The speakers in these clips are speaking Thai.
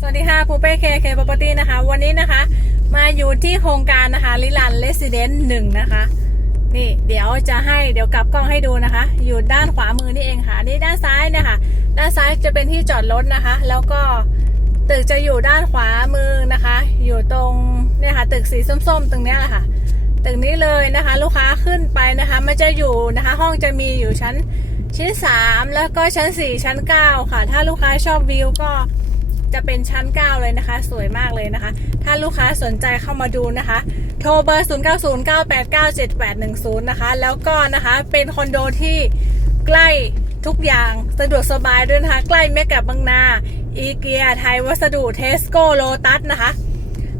สวัสดีค่ะปูเป้เคเคปปตี้นะคะ วันนี้นะคะ มาอยู่ที่โครงการนะคะลิลันเลสซิเดนต์หนึ่งนะคะ นี่เดี๋ยวจะให้เดี๋ยวกลับกล้องให้ดูนะคะ อยู่ด้านขวามือนี่เองค่ะนี่ด้านซ้ายนี่ยค่ะด้านซ้ายจะเป็นที่จอดรถนะคะ แล้วก็ตึกจะอยู่ด้านขวามือนะคะ อยู่ตรงเนี่ยค่ะตึกสีส้มๆ ตรงเนี้ยแหละค่ะตึกนี้เลยนะคะ ลูกค้าขึ้นไปนะคะ มันจะอยู่นะคะ ห้องจะมีอยู่ชั้นชั้นสามแล้วก็ชั้นสี่ชั้นเก้าค่ะ ถ้าลูกค้าชอบวิวก็ จะเป็นชั้นเก้าเลยนะคะ สวยมากเลยนะคะ ถ้าลูกค้าสนใจเข้ามาดูนะคะ โทรเบอร์ 0 9 0 9 8 9 7 8 1 0 นะคะ แล้วก็นะคะเป็นคอนโดที่ใกล้ทุกอย่างสะดวกสบายด้วยนะคะ ใกล้เมกะบางนา อีเกีย ไทยวัสดุ เทสโก้ โลตัสนะคะ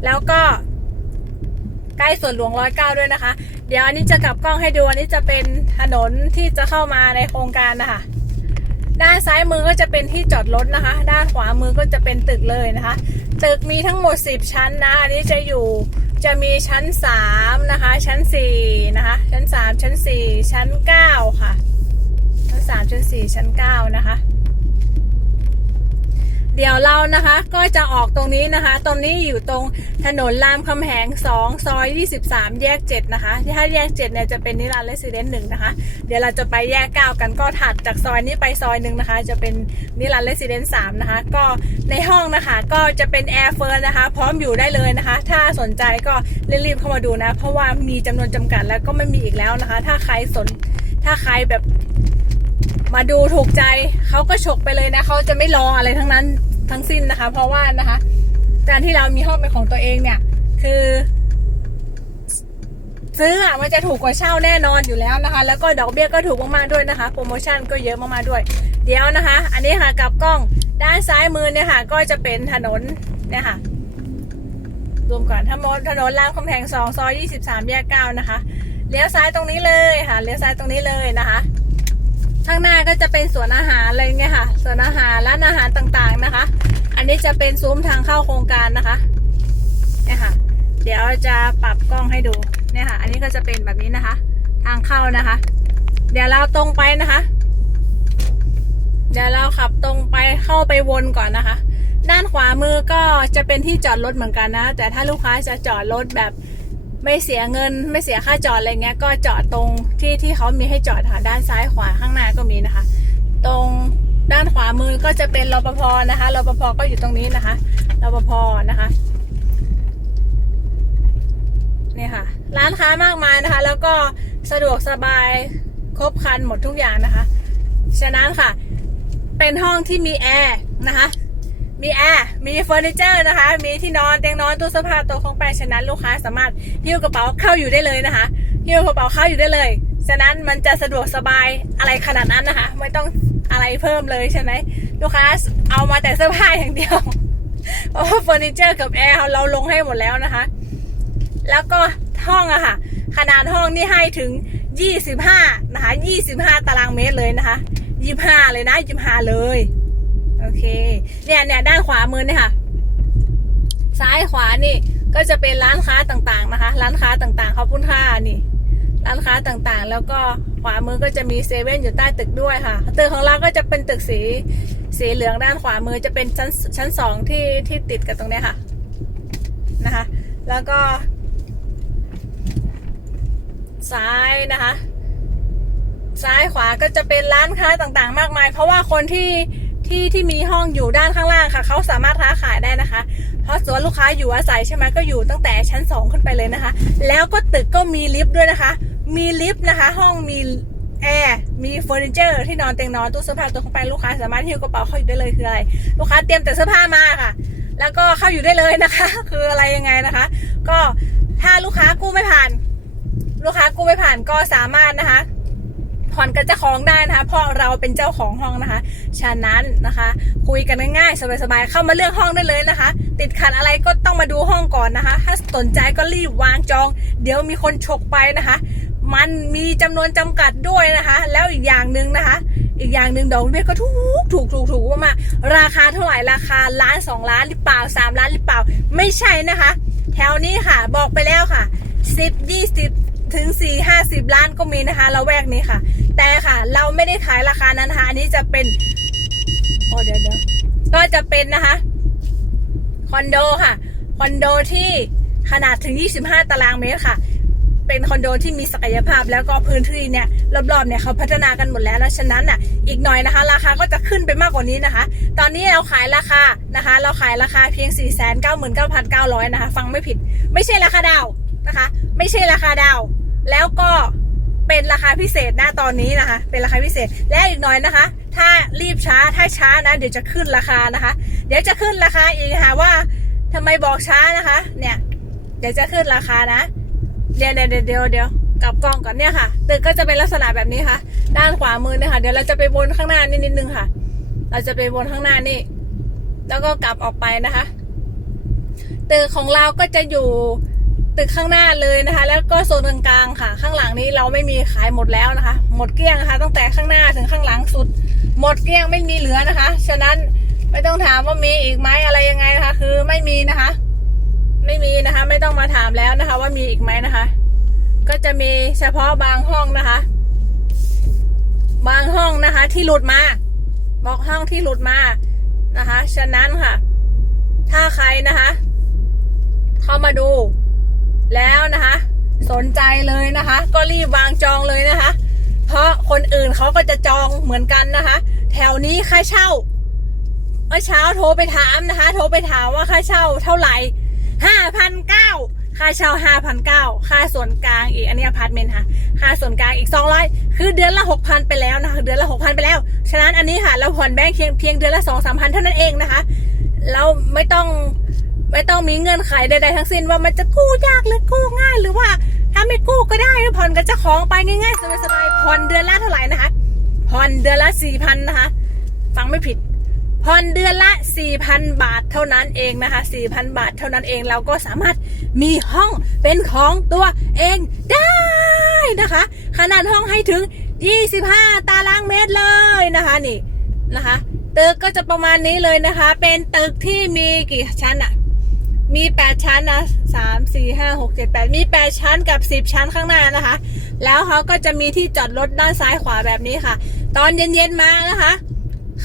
แล้วก็ใกล้สวนหลวงร้อยเก้าด้วยนะคะ เดี๋ยวอันนี้จะกลับกล้องให้ดู อันนี้จะเป็นถนนที่จะเข้ามาในโครงการนะคะ ด้านซ้ายมือก็จะเป็นที่จอดรถนะคะ ด้านขวามือก็จะเป็นตึกเลยนะคะ ตึกมีทั้งหมด 10 ชั้นนะ อันนี้จะอยู่จะมีชั้น 3 นะคะ ชั้น 4 นะคะ ชั้น 3 ชั้น 4 ชั้น 9 ค่ะ ชั้น 3 ชั้น 4 ชั้น 9 นะคะ เดี๋ยวเรานะคะก็จะออกตรงนี้นะคะ ตรงนี้อยู่ตรงถนนรามคำแหง 2 ซอย 23 แยก 7 นะคะที่ถ้าแยก 7 เนี่ยจะเป็นนิรันดร์เลสซิเดนต์หนึ่งนะคะ เดี๋ยวเราจะไปแยก 9 กันก็ถัดจากซอยนี้ไปซอยหนึ่งนะคะ จะเป็นนิรันดร์เลสซิเดนต์3นะคะ ก็ในห้องนะคะก็จะเป็นแอร์เฟิร์นนะคะ พร้อมอยู่ได้เลยนะคะ ถ้าสนใจก็รีบๆเข้ามาดูนะ เพราะว่ามีจำนวนจำกัดแล้วก็ไม่มีอีกแล้วนะคะ ถ้าใครสน ถ้าใครแบบมาดูถูกใจเขาก็ฉกไปเลยนะเขาจะไม่รออะไรทั้งนั้น ทั้งสิ้นนะคะ เพราะว่านะคะ การที่เรามีห้องเป็นของตัวเองเนี่ย คือ ซื้ออะมันจะถูกกว่าเช่าแน่นอนอยู่แล้วนะคะ แล้วก็ดอกเบี้ยก็ถูกมากๆด้วยนะคะ โปรโมชั่นก็เยอะมากๆด้วย เดี๋ยวนะคะ อันนี้ค่ะกลับกล้องด้านซ้ายมือเนี่ยค่ะ ก็จะเป็นถนนเนี่ยค่ะรวมก่อนถนนถนนรามคำแหง2ซอย23แยก9นะคะ เลี้ยวซ้ายตรงนี้เลยค่ะ เลี้ยวซ้ายตรงนี้เลยนะคะ ข้างหน้าก็จะเป็นสวนอาหารอะไรเงี้ยค่ะสวนอาหารร้านอาหารต่างๆนะคะ อันนี้จะเป็นซุ้มทางเข้าโครงการนะคะเนี่ยค่ะ เดี๋ยวจะปรับกล้องให้ดูเนี่ยค่ะ อันนี้ก็จะเป็นแบบนี้นะคะ ทางเข้านะคะ เดี๋ยวเราตรงไปนะคะ เดี๋ยวเราขับตรงไปเข้าไปวนก่อนนะคะ ด้านขวามือก็จะเป็นที่จอดรถเหมือนกันนะ แต่ถ้าลูกค้าจะจอดรถแบบ ไม่เสียเงินไม่เสียค่าจอดอะไรเงี้ย ก็จอดตรงที่ที่เขามีให้จอดค่ะด้านซ้ายขวาข้างหน้าก็มีนะคะ ตรงด้านขวามือก็จะเป็นรปภนะคะรปภก็อยู่ตรงนี้นะคะรปภนะคะนี่ค่ะ ร้านค้ามากมายนะคะ แล้วก็สะดวกสบายครบครันหมดทุกอย่างนะคะ ฉะนั้นค่ะ เป็นห้องที่มีแอร์นะคะ มีแอร์มีเฟอร์นิเจอร์นะคะ มีที่นอนเตียงนอนตู้เสื้อผ้าโต๊ะของแปรฉะนั้นลูกค้าสามารถหิ้วกระเป๋าเข้าอยู่ได้เลยนะคะหิ้วกระเป๋าเข้าอยู่ได้เลย ฉะนั้นมันจะสะดวกสบายอะไรขนาดนั้นนะคะ ไม่ต้องอะไรเพิ่มเลยใช่ไหมลูกค้าเอามาแต่เสื้อผ้าอย่างเดียวเพราะว่าเฟอร์นิเจอร์กับแอร์เราลงให้หมดแล้วนะคะ แล้วก็ห้องอะค่ะ ขนาดห้องนี่ให้ถึง 25 นะคะ 25 ตารางเมตรเลยนะคะ 25 เลยนะ 25 เลย โอเค เนี่ยเนี่ยด้านขวามือเนี่ยค่ะ ซ้ายขวานี่ก็จะเป็นร้านค้าต่างๆนะคะ ร้านค้าต่างๆเขาพุ่นค่านี่ ร้านค้าต่างๆ แล้วก็ขวามือก็จะมีเซเว่นอยู่ใต้ตึกด้วยค่ะ ตึกของเราก็จะเป็นตึกสีสีเหลืองด้านขวามือจะเป็นชั้นชั้นสองที่ที่ติดกับตรงเนี้ยค่ะนะคะ แล้วก็ ซ้ายนะคะ ซ้ายขวาก็จะเป็นร้านค้าต่างๆ มากมาย เพราะว่าคนที่ ที่ที่มีห้องอยู่ด้านข้างล่างค่ะ เขาสามารถค้าขายได้นะคะ เพราะส่วนลูกค้าอยู่อาศัยใช่ไหมก็อยู่ตั้งแต่ชั้นสองขึ้นไปเลยนะคะ แล้วก็ตึกก็มีลิฟต์ด้วยนะคะ มีลิฟต์นะคะ ห้องมีแอร์มีเฟอร์นิเจอร์ที่นอนเตียงนอนตู้เสื้อผ้าตัวเข้าไปลูกค้าสามารถหิ้วกระเป๋าเข้าอยู่ได้เลยคืออะไรลูกค้าเตรียมแต่เสื้อผ้ามาค่ะ แล้วก็เข้าอยู่ได้เลยนะคะ คืออะไรยังไงนะคะ ก็ถ้าลูกค้ากู้ไม่ผ่าน ลูกค้ากู้ไม่ผ่านก็สามารถนะคะ ผ่อนกับเจ้าของได้นะคะเพราะเราเป็นเจ้าของห้องนะคะ ฉะนั้นนะคะ คุยกันง่ายๆสบายๆเข้ามาเลือกห้องได้เลยนะคะ ติดขัดอะไรก็ต้องมาดูห้องก่อนนะคะ ถ้าสนใจก็รีบวางจอง เดี๋ยวมีคนฉกไปนะคะ มันมีจำนวนจำกัดด้วยนะคะ แล้วอีกอย่างหนึ่งนะคะ อีกอย่างหนึ่งดอกเบี้ยก็ถูกถูกถูกถูกมากราคาเท่าไหร่ราคาล้านสองล้านหรือเปล่าสามล้านหรือเปล่า ไม่ใช่นะคะ แถวนี้ค่ะบอกไปแล้วค่ะสิบยี่สิบ ถึงสี่ห้าสิบล้านก็มีนะคะละแวกนี้ค่ะ แต่ค่ะ เราไม่ได้ขายราคานั้นนะคะอันนี้จะเป็นโอ้เดี๋ยวเดี๋ยวก็จะเป็นนะคะคอนโดค่ะคอนโดที่ขนาดถึง 25 ตารางเมตรค่ะ เป็นคอนโดที่มีศักยภาพแล้วก็พื้นที่เนี่ยรอบๆเนี่ยเขาพัฒนากันหมดแล้วแล้วฉะนั้นอะ อีกหน่อยนะคะ ราคาก็จะขึ้นไปมากกว่านี้นะคะ ตอนนี้เราขายราคานะคะ เราขายราคาเพียง 4 9 9 9 9 0 0 นะคะ ฟังไม่ผิด ไม่ใช่ราคาดาวนะคะ ไม่ใช่ราคาดาว แล้วก็เป็นราคาพิเศษนะตอนนี้นะคะ เป็นราคาพิเศษและอีกหน่อยนะคะ ถ้ารีบช้าถ้าช้านะ เดี๋ยวจะขึ้นราคานะคะ เดี๋ยวจะขึ้นราคาอีกค่ะว่าทำไมบอกช้านะคะ เนี่ย เดี๋ยวจะขึ้นราคานะเดี๋ยวเดี๋ยวเดี๋ยวเดี๋ยวเดี๋ยวกลับกล้องก่อนเนี่ยค่ะตึกก็จะเป็นลักษณะแบบนี้ค่ะ ด้านขวามือเนี่ยค่ะ เดี๋ยวเราจะไปวนข้างหน้านิดนิดนึงค่ะ เราจะไปวนข้างหน้านี่ แล้วก็กลับออกไปนะคะตึกของเราก็จะอยู่ ตึกข้างหน้าเลยนะคะ แล้วก็โซนกลางๆค่ะ ข้างหลังนี้เราไม่มีขายหมดแล้วนะคะ หมดเกลี้ยงนะคะ ตั้งแต่ข้างหน้าถึงข้างหลังสุด หมดเกลี้ยงไม่มีเหลือนะคะ ฉะนั้นไม่ต้องถามว่ามีอีกไหมอะไรยังไงนะคะ คือไม่มีนะคะ ไม่มีนะคะ ไม่ต้องมาถามแล้วนะคะ ว่ามีอีกไหมนะคะ ก็จะมีเฉพาะบางห้องนะคะ บางห้องนะคะ ที่หลุดมาบอกห้องที่หลุดมานะคะ ฉะนั้นค่ะ ถ้าใครนะคะ เข้ามาดู แล้วนะคะ สนใจเลยนะคะ ก็รีบวางจองเลยนะคะ เพราะคนอื่นเขาก็จะจองเหมือนกันนะคะ แถวนี้ค่าเช่าเมื่อเช้าโทรไปถามนะคะ โทรไปถามว่าค่าเช่าเท่าไหร่ห้าพันเก้าค่าเช่าห้าพันเก้าค่าส่วนกลางอีกอันนี้อพาร์ตเมนต์ค่ะ ค่าส่วนกลางอีกสองร้อยคือเดือนละหกพันไปแล้วนะคะ เดือนละหกพันไปแล้ว ฉะนั้นอันนี้ค่ะ เราผ่อนแบงค์เพียงเพียงเดือนละสองสามพันเท่านั้นเองนะคะ เราไม่ต้อง ไม่ต้องมีเงื่อนไขใดๆทั้งสิ้นว่ามันจะกู้ยากหรือกู้ง่าย หรือว่าถ้าไม่กู้ก็ได้ผ่อนกับเจ้าของไปง่ายๆสบายๆผ่อนเดือนละเท่าไหร่นะคะผ่อนเดือนละสี่พันนะคะ ฟังไม่ผิดผ่อนเดือนละ 4,000 บาทเท่านั้นเองนะคะ 4,000 บาทเท่านั้นเองเราก็สามารถมีห้องเป็นของตัวเองได้นะคะ ขนาดห้องให้ถึง 25 ตารางเมตรเลยนะคะนี่นะคะ ตึกก็จะประมาณนี้เลยนะคะ เป็นตึกที่มีกี่ชั้นอะ มี8ชั้นนะ3 4 5 6 7 8มี8ชั้นกับ10ชั้นข้างหน้านะคะ แล้วเขาก็จะมีที่จอดรถด้านซ้ายขวาแบบนี้ค่ะ ตอนเย็นๆมานะคะ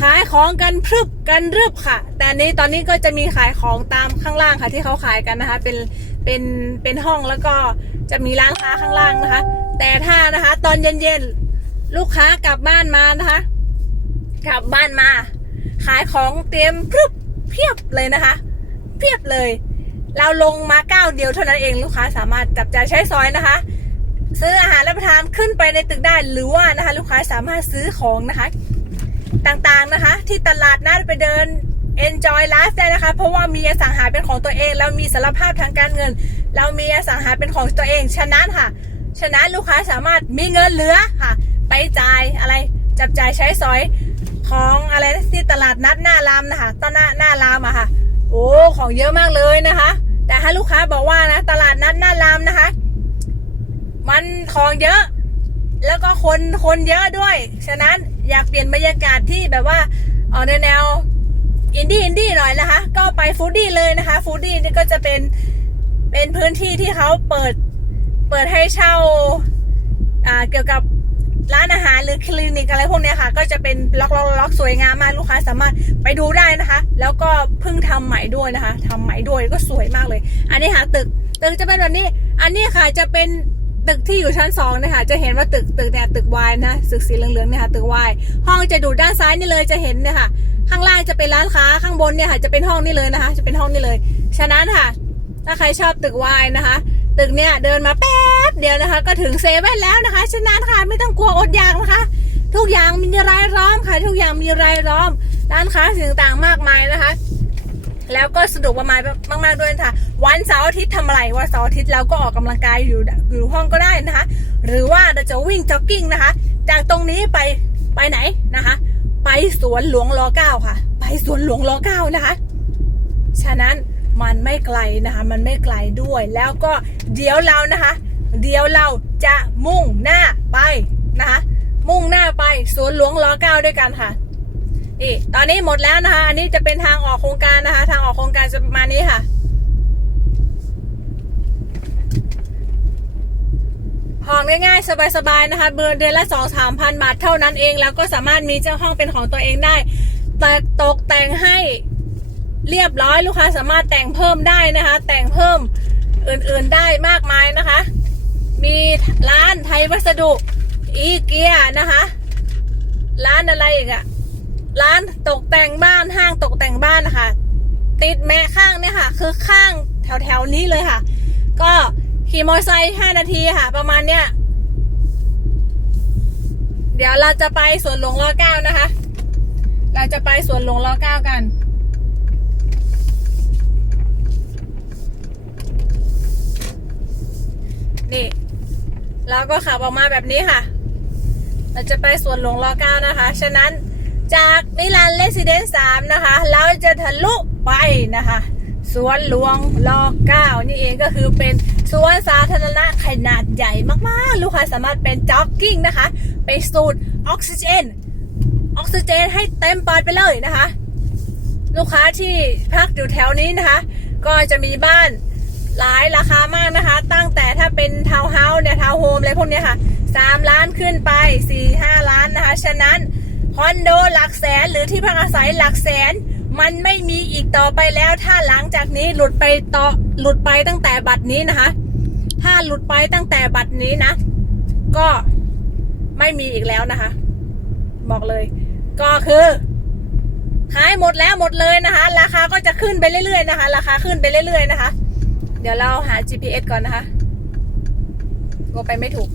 ขายของกันพรึบกันรึบค่ะ แต่นี้ตอนนี้ก็จะมีขายของตามข้างล่างค่ะที่เขาขายกันนะคะ เป็นเป็นเป็นห้องแล้วก็จะมีร้านค้าข้างล่างนะคะ แต่ถ้านะคะ ตอนเย็นๆลูกค้ากลับบ้านมานะคะ กลับบ้านมา ขายของเตรียมพรึบเพียบเลยนะคะ เพียบเลย เราลงมาก้าวเดียวเท่านั้นเองลูกค้าสามารถจับจ่ายใช้สอยนะคะ ซื้ออาหารรับประทานขึ้นไปในตึกได้หรือว่านะคะ ลูกค้าสามารถซื้อของนะคะ ต่างๆนะคะ ที่ตลาดนัดไปเดิน enjoy life ได้นะคะ เพราะว่ามีอสังหาเป็นของตัวเองแล้วมีสารภาพทางการเงิน เรามีอสังหาเป็นของตัวเองฉะนั้นค่ะฉะนั้นลูกค้าสามารถมีเงินเหลือค่ะ ไปจ่ายอะไรจับจ่ายใช้สอยของอะไรที่ตลาดนัดหน้ารามนะคะต้นหน้าหน้ารามอะค่ะ โอ้ของเยอะมากเลยนะคะ แต่ถ้าลูกค้าบอกว่านะ ตลาดนัดหน้ารามนะคะ มันของเยอะ แล้วก็คนคนเยอะด้วย ฉะนั้นอยากเปลี่ยนบรรยากาศที่แบบว่าออกในแนวอินดี้อินดี้หน่อยนะคะ ก็ไปฟูดี้เลยนะคะฟูดี้นี่ก็จะเป็นเป็นพื้นที่ที่เขาเปิดเปิดให้เช่าเกี่ยวกับ ร้านอาหารหรือคลินิกอะไรพวกเนี้ยค่ะ ก็จะเป็นล็อกล็อกล็อกสวยงามมากลูกค้าสามารถไปดูได้นะคะ แล้วก็เพิ่งทำใหม่ด้วยนะคะทำใหม่ด้วยก็สวยมากเลย อันนี้ค่ะตึกตึกจะเป็นแบบนี้ อันนี้ค่ะจะเป็นตึกที่อยู่ชั้นสองนะคะจะเห็นว่าตึกตึกเนี่ยตึกวายนะตึกสีเหลืองๆเนี่ยค่ะตึกวายห้องจะดูด้านซ้ายนี่เลยจะเห็นเนี่ยค่ะ ข้างล่างจะเป็นร้านค้าข้างบนเนี่ยค่ะจะเป็นห้องนี่เลยนะคะ จะเป็นห้องนี่เลย ฉะนั้นค่ะ ถ้าใครชอบตึกวายนะคะ ตึกเนี่ยเดินมาแป๊บเดียวนะคะ ก็ถึงเซเว่นแล้วนะคะฉะนั้นค่ะไม่ต้องกลัวอดอยากนะคะ ทุกอย่างมีรายล้อมค่ะ ทุกอย่างมีรายล้อม ร้านค้าสิ่งต่างๆมากมายนะคะ แล้วก็สะดวกประมาณมากๆด้วยนะคะวันเสาร์อาทิตย์ทำอะไรวันเสาร์อาทิตย์เราก็ออกกำลังกายอยู่อยู่ห้องก็ได้นะคะ หรือว่าเราจะวิ่งจ็อกกิ้งนะคะ จากตรงนี้ไปไปไหนนะคะ ไปสวนหลวงรอเก้าค่ะ ไปสวนหลวงรอเก้านะคะ ฉะนั้น มันไม่ไกลนะคะ มันไม่ไกลด้วย แล้วก็เดี๋ยวเรานะคะ เดี๋ยวเราจะมุ่งหน้าไปนะคะมุ่งหน้าไปสวนหลวงรอเก้าด้วยกันค่ะนี่ตอนนี้หมดแล้วนะคะ อันนี้จะเป็นทางออกโครงการนะคะ ทางออกโครงการจะประมาณนี้ค่ะ ห้องง่ายๆ สบายๆนะคะเดือนเดือนละสองสามพันบาทเท่านั้นเอง แล้วก็สามารถมีเจ้าห้องเป็นของตัวเองได้ แต่ตกแต่งให้ เรียบร้อยลูกค้าสามารถแต่งเพิ่มได้นะคะ แต่งเพิ่มอื่นๆได้มากมายนะคะ มีร้านไทยวัสดุอีเกียนะคะ ร้านอะไรอีกอะร้านตกแต่งบ้านห้างตกแต่งบ้านนะคะ ติดแม่ข้างเนี่ยค่ะ คือข้างแถวๆนี้เลยค่ะ ก็ขี่มอเตอร์ไซค์ห้านาทีค่ะ ประมาณเนี้ยเดี๋ยวเราจะไปสวนหลวงรอเก้านะคะ เราจะไปสวนหลวงรอเก้ากัน นี่เราก็ขับออกมาแบบนี้ค่ะ เราจะไปสวนหลวงรอเก้านะคะ ฉะนั้นจากนิรันเลสิเดนสามนะคะ เราจะทะลุไปนะคะ สวนหลวงรอเก้านี่เองก็คือเป็นสวนสาธารณะขนาดใหญ่มากๆ ลูกค้าสามารถเป็นจ็อกกิ้งนะคะ ไปสูดออกซิเจน ออกซิเจนให้เต็มปอดไปเลยนะคะ ลูกค้าที่พักอยู่แถวนี้นะคะ ก็จะมีบ้านหลายราคามากนะคะ ตั้ง เป็นทาวน์เฮาส์เนี่ยทาวน์โฮมอะไรพวกเนี้ยค่ะสามล้านขึ้นไปสี่ห้าล้านนะคะ ฉะนั้นคอนโดหลักแสนหรือที่พักอาศัยหลักแสน มันไม่มีอีกต่อไปแล้ว ถ้าหลังจากนี้หลุดไปต่อหลุดไปตั้งแต่บัตรนี้นะคะ ถ้าหลุดไปตั้งแต่บัตรนี้นะ ก็ไม่มีอีกแล้วนะคะ บอกเลย ก็คือขายหมดแล้วหมดเลยนะคะ ราคาก็จะขึ้นไปเรื่อยๆนะคะ ราคาขึ้นไปเรื่อยๆนะคะ เดี๋ยวเราหา GPS ก่อนนะคะ กลัวไปไม่ถูก